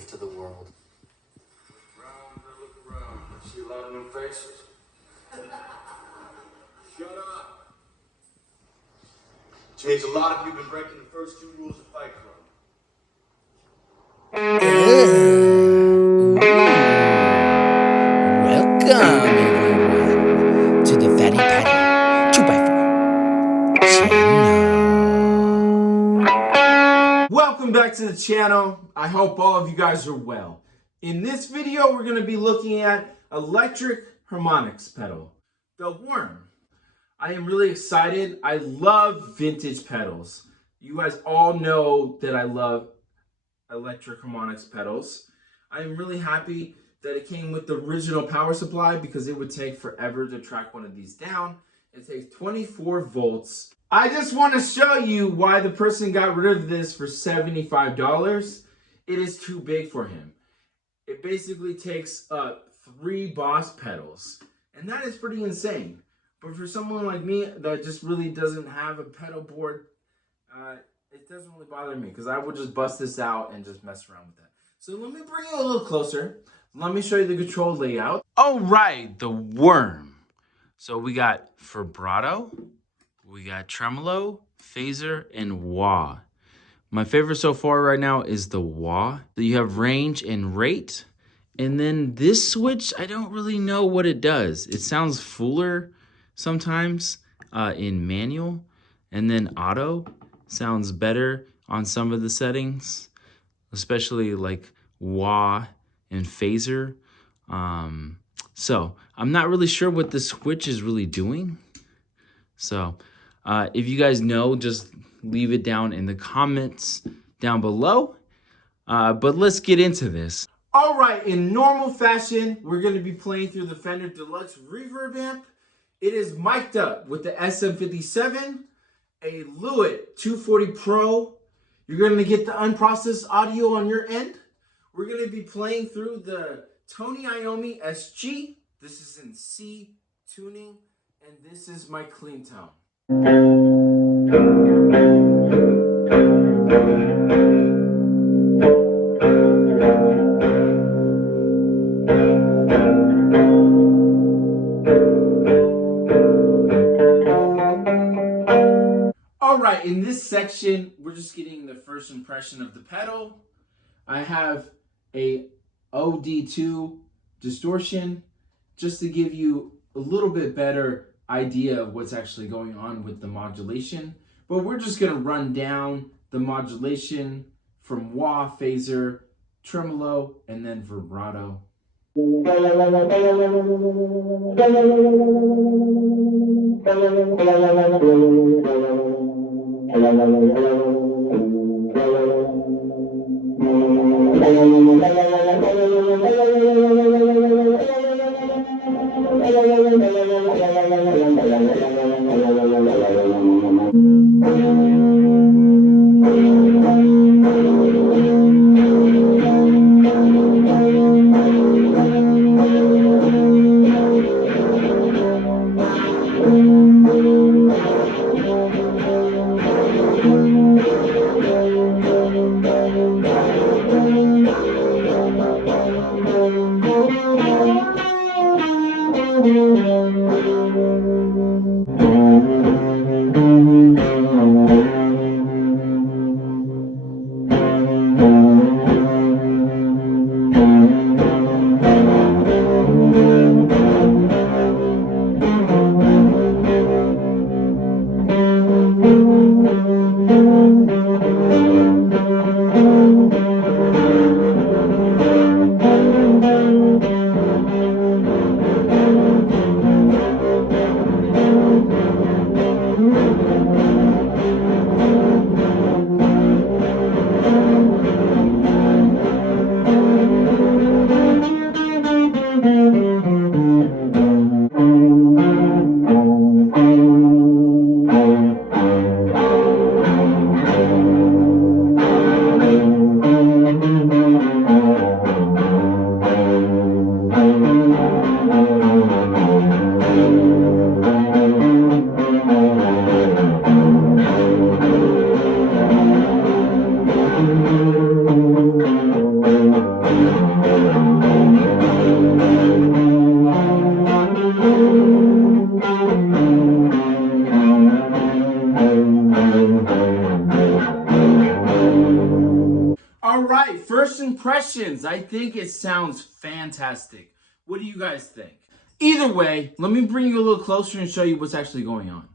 give to the world. Look around. I see a lot of new faces. Shut up. Which means a lot of you have been breaking the first 2 rules of Fight Club. Welcome, everyone, to the Fatty Patty 2x4 channel. Welcome back to the channel. I hope all of you guys are well. In this video, we're going to be looking at electric harmonics pedal, the Worm. I am really excited. I love vintage pedals. You guys all know that I love electric harmonics pedals. I am really happy that it came with the original power supply because it would take forever to track one of these down. It takes 24 volts. I just want to show you why the person got rid of this for $75. It is too big for him. It basically takes 3 Boss pedals, and that is pretty insane. But for someone like me that just really doesn't have a pedal board, it doesn't really bother me because I would just bust this out and just mess around with that. So let me bring you a little closer. Let me show you the control layout. All right, the Worm. So we got vibrato, we got tremolo, phaser, and wah. My favorite so far right now is the wah. So you have range and rate. And then this switch, I don't really know what it does. It sounds fuller sometimes in manual. And then auto sounds better on some of the settings, especially like wah and phaser. So I'm not really sure what the switch is really doing. So if you guys know, just leave it down in the comments down below. But let's get into this. All right, in normal fashion, we're going to be playing through the Fender Deluxe Reverb amp. It is mic'd up with the SM57, a Lewitt 240 Pro. You're going to get the unprocessed audio on your end. We're going to be playing through the Tony Iommi SG. This is in C tuning, and this is my clean tone. All right, in this section, we're just getting the first impression of the pedal. I have a OD2 distortion just to give you a little bit better idea of what's actually going on with the modulation. But we're just going to run down the modulation from wah, phaser, tremolo, and then vibrato. All right, first impressions. I think it sounds fantastic. What do you guys think? Either way, let me bring you a little closer and show you what's actually going on.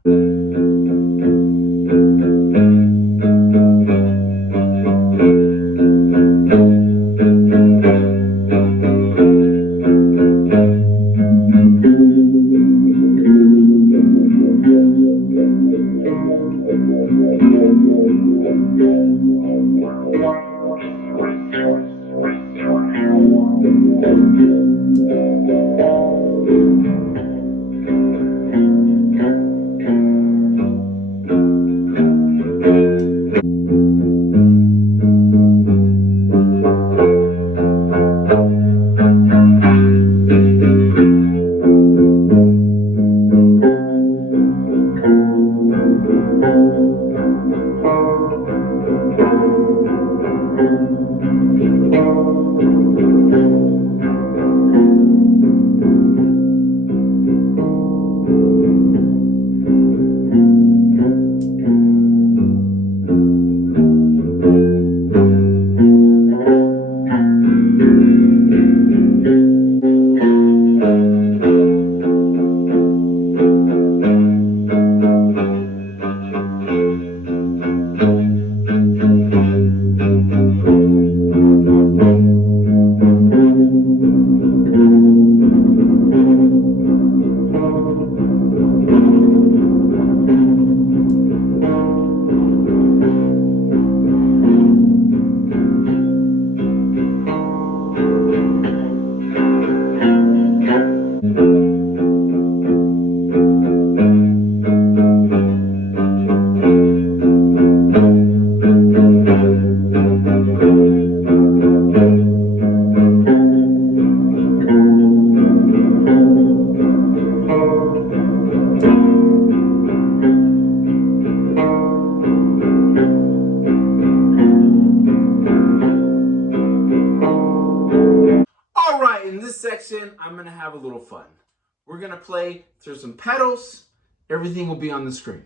All right, in this section, I'm going to have a little fun. We're going to play through some pedals. Everything will be on the screen.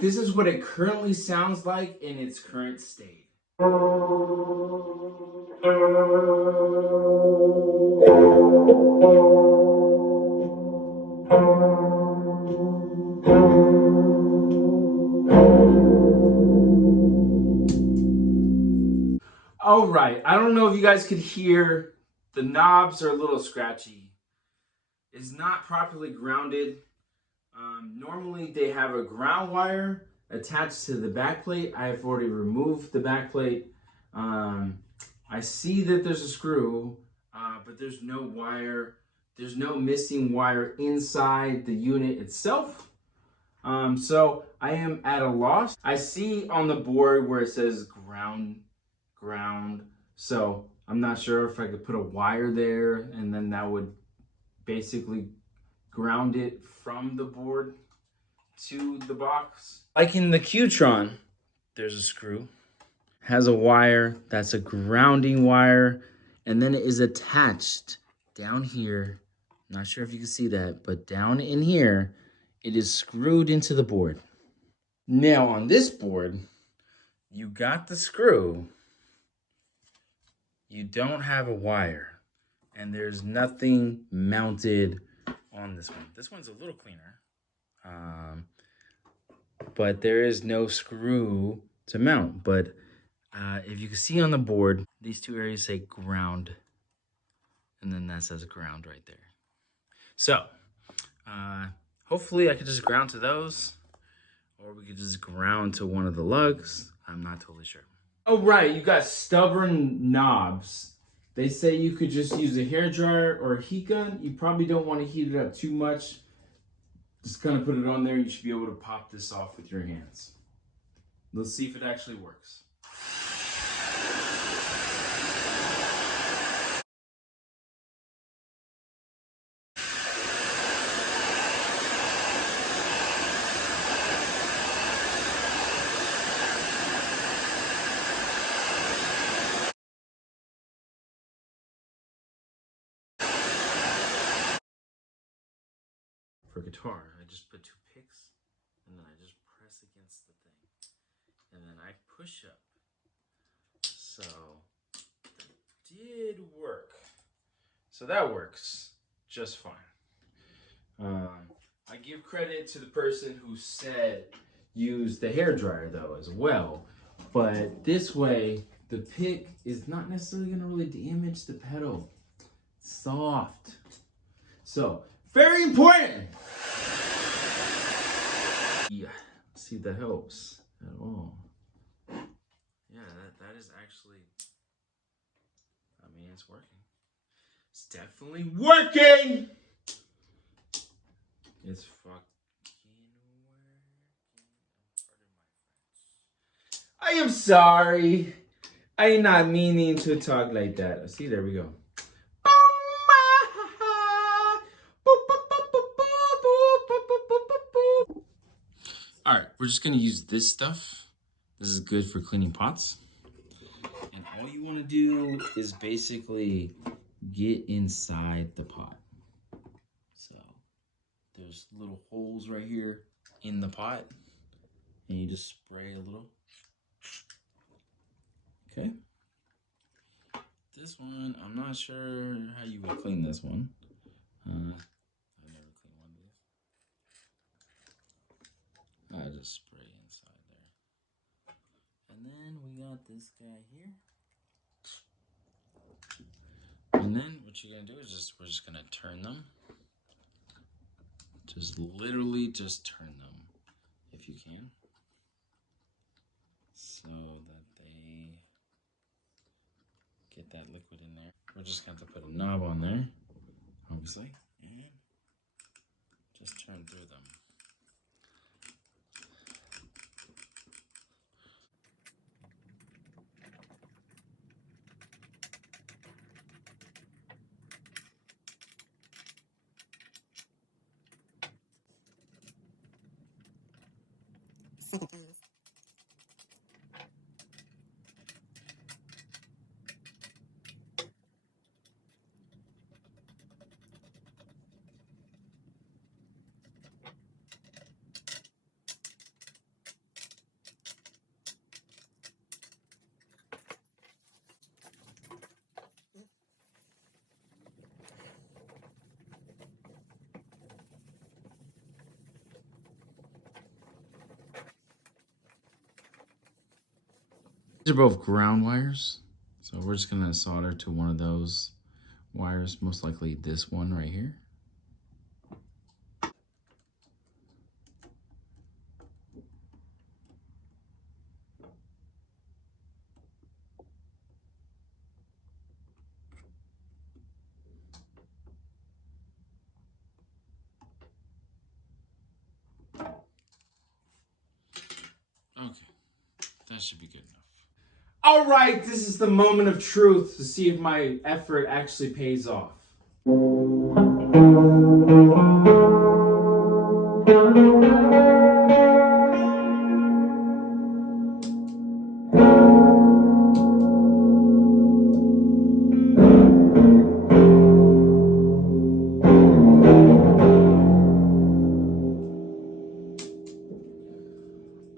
this is what it currently sounds like in its current state. All right, I don't know if you guys could hear, the knobs are a little scratchy. It's not properly grounded. Normally they have a ground wire attached to the back plate. I have already removed the back plate. I see that there's a screw, but there's no wire. There's no missing wire inside the unit itself. So I am at a loss. I see on the board where it says ground. So I'm not sure if I could put a wire there and then that would basically ground it from the board to the box. Like in the Qtron, there's a screw, has a wire, that's a grounding wire, and then it is attached down here. Not sure if you can see that, but down in here, it is screwed into the board. Now on this board, you got the screw, you don't have a wire, and there's nothing mounted on this one. This one's a little cleaner. But there is no screw to mount. But if you can see on the board, these two areas say ground, and then that says ground right there. So hopefully I could just ground to those, or we could just ground to one of the lugs. I'm not totally sure. Oh right, you got stubborn knobs. They say you could just use a hairdryer or a heat gun. You probably don't want to heat it up too much. Just kind of put it on there. You should be able to pop this off with your hands. Let's see if it actually works. For guitar, I just put 2 picks and then I just press against the thing and then I push up. So that did work. So that works just fine. I give credit to the person who said use the hairdryer though as well, but this way the pick is not necessarily going to really damage the pedal. It's soft. So very important. Yeah, see if that helps at all. Yeah, that is actually, I mean, it's working. It's definitely working! It's fucking working. I am sorry. I am not meaning to talk like that. See, there we go. All right, we're just gonna use this stuff. This is good for cleaning pots. And all you wanna do is basically get inside the pot. So there's little holes right here in the pot and you just spray a little. Okay. This one, I'm not sure how you would clean this one. I've never cleaned one of these. I just spray inside there. And then we got this guy here. And then what you're gonna do is we're just gonna turn them. Just literally just turn them if you can. So that they get that liquid in there. We're just gonna have to put a knob on there, obviously, and just turn through them. These are both ground wires. So we're just gonna solder to one of those wires, most likely this one right here. Okay, that should be good enough. All right, this is the moment of truth to see if my effort actually pays off.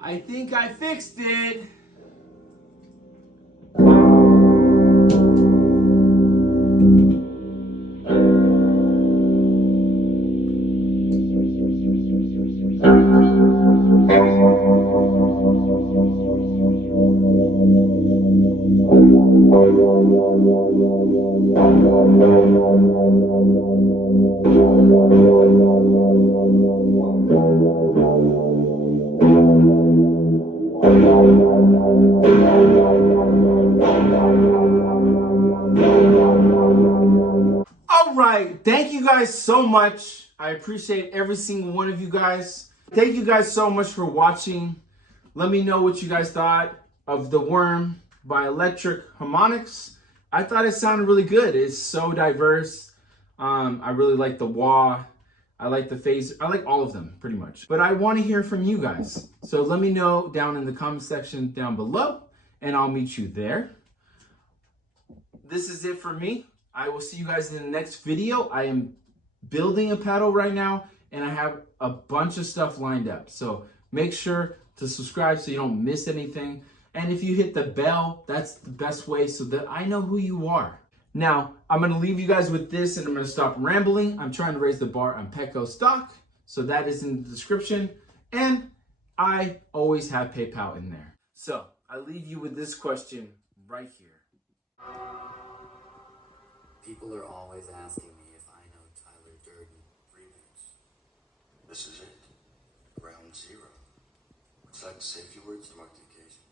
I think I fixed it. All right, thank you guys so much. I appreciate every single one of you guys. Thank you guys so much for watching. Let me know what you guys thought of The Worm by Electric Harmonics. I thought it sounded really good. It's so diverse. I really like the wah. I like the phase. I like all of them pretty much. But I want to hear from you guys. So let me know down in the comment section down below, and I'll meet you there. This is it for me. I will see you guys in the next video. I am building a pedal right now, and I have a bunch of stuff lined up. So make sure to subscribe so you don't miss anything. And if you hit the bell, that's the best way so that I know who you are. Now, I'm going to leave you guys with this, and I'm going to stop rambling. I'm trying to raise the bar on Paco stock, so that is in the description. And I always have PayPal in there. So I leave you with this question right here. People are always asking me if I know Tyler Durden remix. This is it. Ground zero. Would you like to say a few words to mark the occasion?